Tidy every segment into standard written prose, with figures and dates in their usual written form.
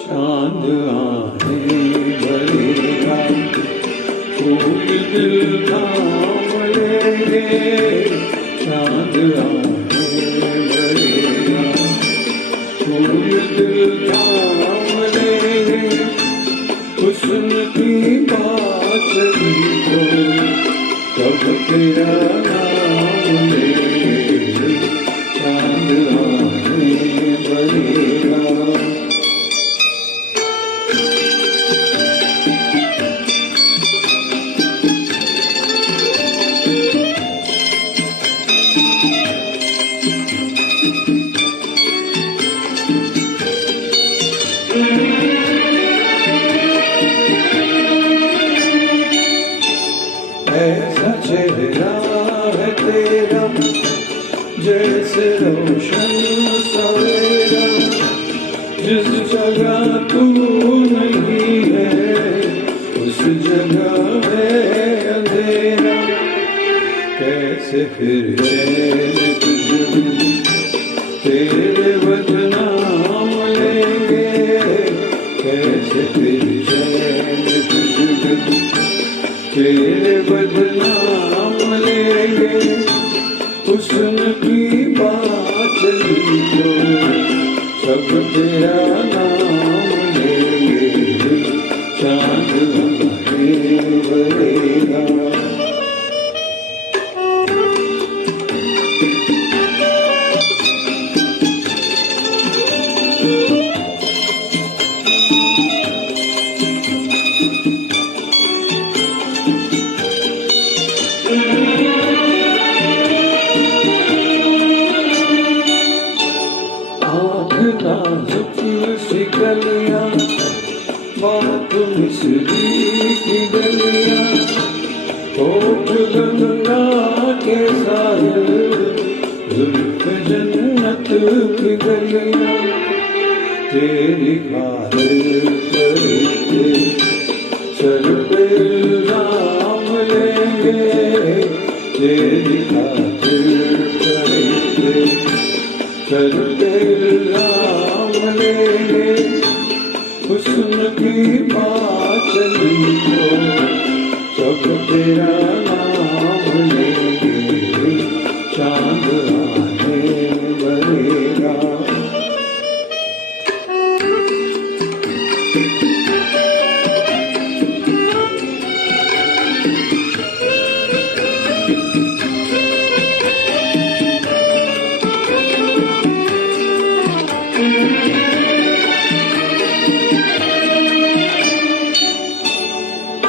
चांद आने बलेगा, फूल दिल थाम लेंगे। चांद आने बलेगा, फूल दिल थाम लेंगे। हुस्न की बात चली तो कब तेरा नाम लेंगे। चांद आने बलेगा। ऐसा चेहरा है तेरा जैसे रोशन सवेरा। जिस जगह तू नहीं है उस जगह है अंधेरा। कैसे फिर चैन तुझे तेरे बदनाम लेंगे। कैसे फिर चैन तुझे तेरे बदनाम लेंगे। हुस्न की बात चली तो सब तेरा नाम लेंगे। चांद आने बलेगा। नाजुक सी गलियां, बात मिसरी की गलियां। होठ गंगा के साहिल, जुल्फ जन्नत की गलियां। तेरी खातिर करके सर पे इल्जाम लेंगे। तेरी खातिर करके सर पे इल्जाम लेंगे। हुस्न की बात चली तो सब तेरा नाम लेंगे। चांद आने बलेगा।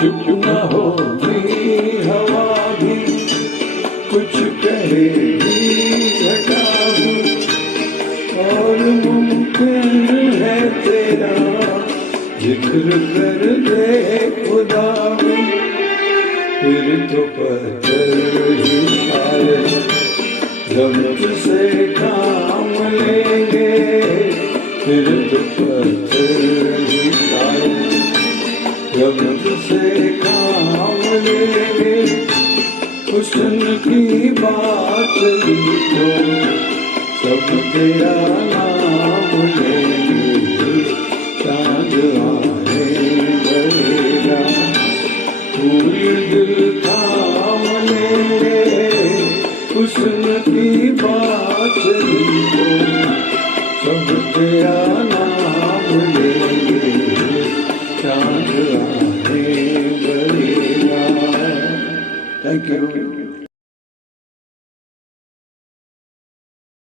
चुप न होगी हवा भी, कुछ कहेगी घटा भी। और मुमकिन है तेरा जिक्र कर दे खुदा भी। फिर तो पत्थर ही शायद रमत से काम लेंगे। फिर तो पत्थर ही शायद रमत से काम लेंगे। हुस्न की बात चली तो सब तेरा नाम लेंगे। चांद आने बलेगा, फूल दिल थाम लेंगे। हुस्न की बात चली तो सब तेरा नाम लेंगे। चांद आने बलेगा। Thank you.